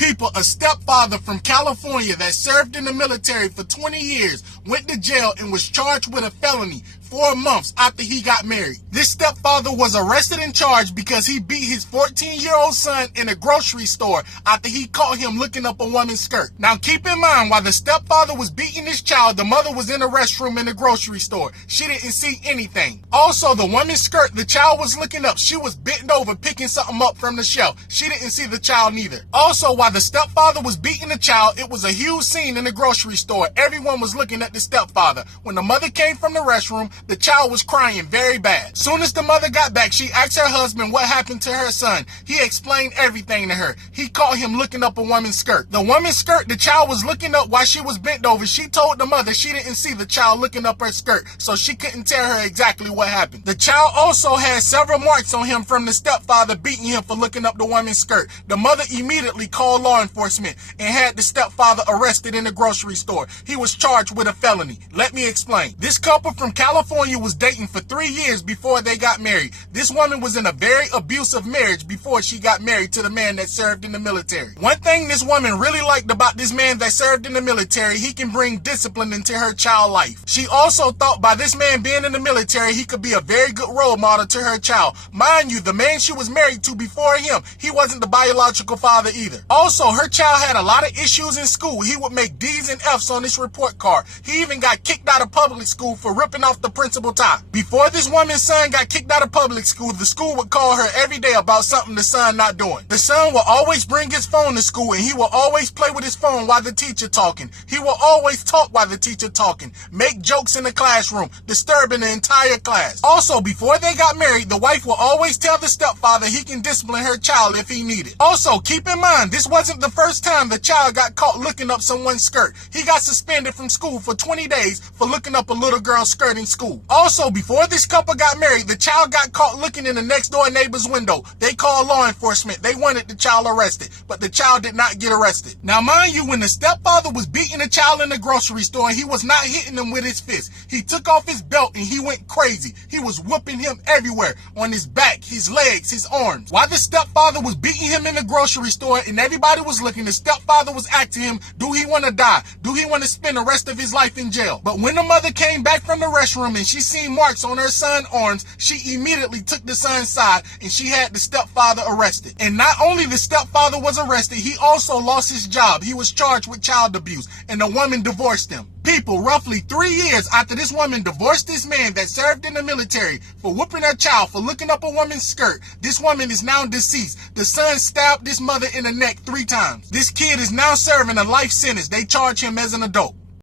People, a stepfather from California that served in the military for 20 years went to jail and was charged with a felony 4 months after he got married. This stepfather was arrested and charged because he beat his 14-year-old son in a grocery store after he caught him looking up a woman's skirt. Now keep in mind, while the stepfather was beating his child, the mother was in the restroom in the grocery store. She didn't see anything. Also, the woman's skirt the child was looking up, she was bent over picking something up from the shelf. She didn't see the child neither. Also, while the stepfather was beating the child, it was a huge scene in the grocery store. Everyone was looking at the stepfather. When the mother came from the restroom, the child was crying very bad. Soon as the mother got back, she asked her husband what happened to her son. He explained everything to her. He caught him looking up a woman's skirt. The woman's skirt the child was looking up while she was bent over, she told the mother she didn't see the child looking up her skirt, so she couldn't tell her exactly what happened. The child also had several marks on him from the stepfather beating him for looking up the woman's skirt. The mother immediately called law enforcement and had the stepfather arrested in the grocery store. He was charged with a felony. Let me explain. This couple from California was dating for 3 years before they got married. This woman was in a very abusive marriage before she got married to the man that served in the military. One thing this woman really liked about this man that served in the military, he can bring discipline into her child life. She also thought by this man being in the military, he could be a very good role model to her child. Mind you, the man she was married to before him, he wasn't the biological father either. Also, her child had a lot of issues in school. He would make D's and F's on his report card. He even got kicked out of public school for ripping off the principal tie. Before this woman's son got kicked out of public school, the school would call her every day about something the son not doing. The son will always bring his phone to school and he will always play with his phone while the teacher talking. He will always talk while the teacher talking, make jokes in the classroom, disturbing the entire class. Also, before they got married, the wife will always tell the stepfather he can discipline her child if he needed. Also, keep in mind, this wasn't the first time the child got caught looking up someone's skirt. He got suspended from school for 20 days for looking up a little girl's skirt in school. Also, before this couple got married, the child got caught looking in the next door neighbor's window. They called law enforcement. They wanted the child arrested, but the child did not get arrested. Now, mind you, when the stepfather was beating the child in the grocery store, he was not hitting him with his fist. He took off his belt and he went crazy. He was whooping him everywhere, on his back, his legs, his arms. While the stepfather was beating him in the grocery store and everybody was looking, the stepfather was asking him, do he want to die? Do he want to spend the rest of his life in jail? But when the mother came back from the restroom and she seen marks on her son's arms, she immediately took the son's side and she had the stepfather arrested. And not only the stepfather was arrested, he also lost his job. He was charged with child abuse and the woman divorced him. People, roughly 3 years after this woman divorced this man that served in the military for whooping her child for looking up a woman's skirt, this woman is now deceased. The son stabbed this mother in the neck 3 times. This kid is now serving a life sentence. They charge him as an adult.